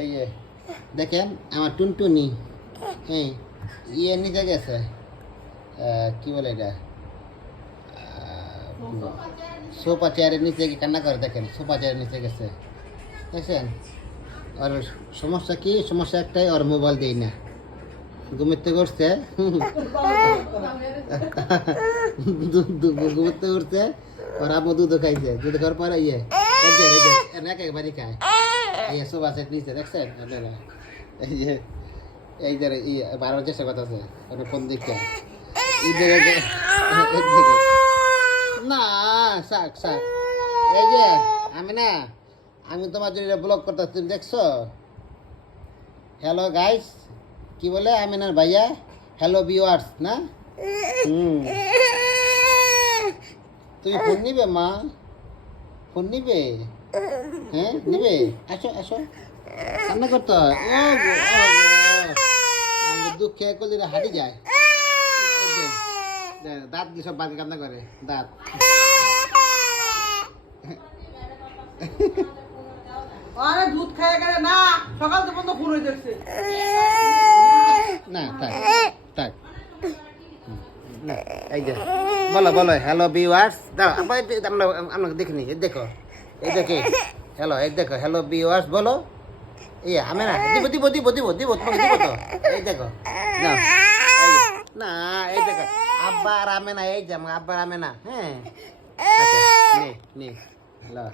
এই যে দেখেন আমার টুনটুনি, হ্যাঁ ইয়ে নিচে গেছে, কি বলে এটা, সোফা চেয়ারের নিচে গিয়ে কান্না করে, দেখেন সোফা চেয়ারের নিচে গেছে, দেখছেন। আর সমস্যা কি, সমস্যা একটাই, ওর মোবাইল দেই না, ঘুমিতে করছে, ঘুমিতে করছে, ওর আম্মু দুধ খাইছে, দুধ খাওয়ার পরে ইয়ে একবারই খায়, এই সোফা সেট নিচে দেখছেন আপনারা, এই যে এই যে বারোর চেষ্টা কথা আছে ওটা কোন দিকে না, শাক শাক, এই যে আমি না, আমি তোমার জন্য ব্লগ করতে, তুমি দেখছো, হ্যালো গাইস, কি বলে আমিনার ভাইয়া, হ্যালো ভিউয়ার্স না, তুমি ফোন নিবে মা, ফোন নিবে, হ্যাঁ নিবে, আসো আসো, কান্না করতে হয়, দুঃখ খেয়ে করলে হাঁটি যায়, দাঁত দিয়ে সব বাকি কান্না করে, দাঁত আরে দুধ খেয়ে গেলে না, সকাল থেকে বন্ধ ফোন হয়ে যাচ্ছে না, থাক থাক, এই যে বলো বলো হ্যালো ভিউয়ার্স, দাও আপনাকে দেখিনি, এই দেখো, এই দেখে হ্যালো, এই দেখো হ্যালো ভিউয়ার্স বলো, এই আমি না দিব দিব দিব দিব দিব তোমাকে দিব তো, এই দেখো না, না এই দেখো আব্বা আর আমি না, এই যে আমার আব্বা আর আমি না, হ্যাঁ আচ্ছা নে নে হ্যালো।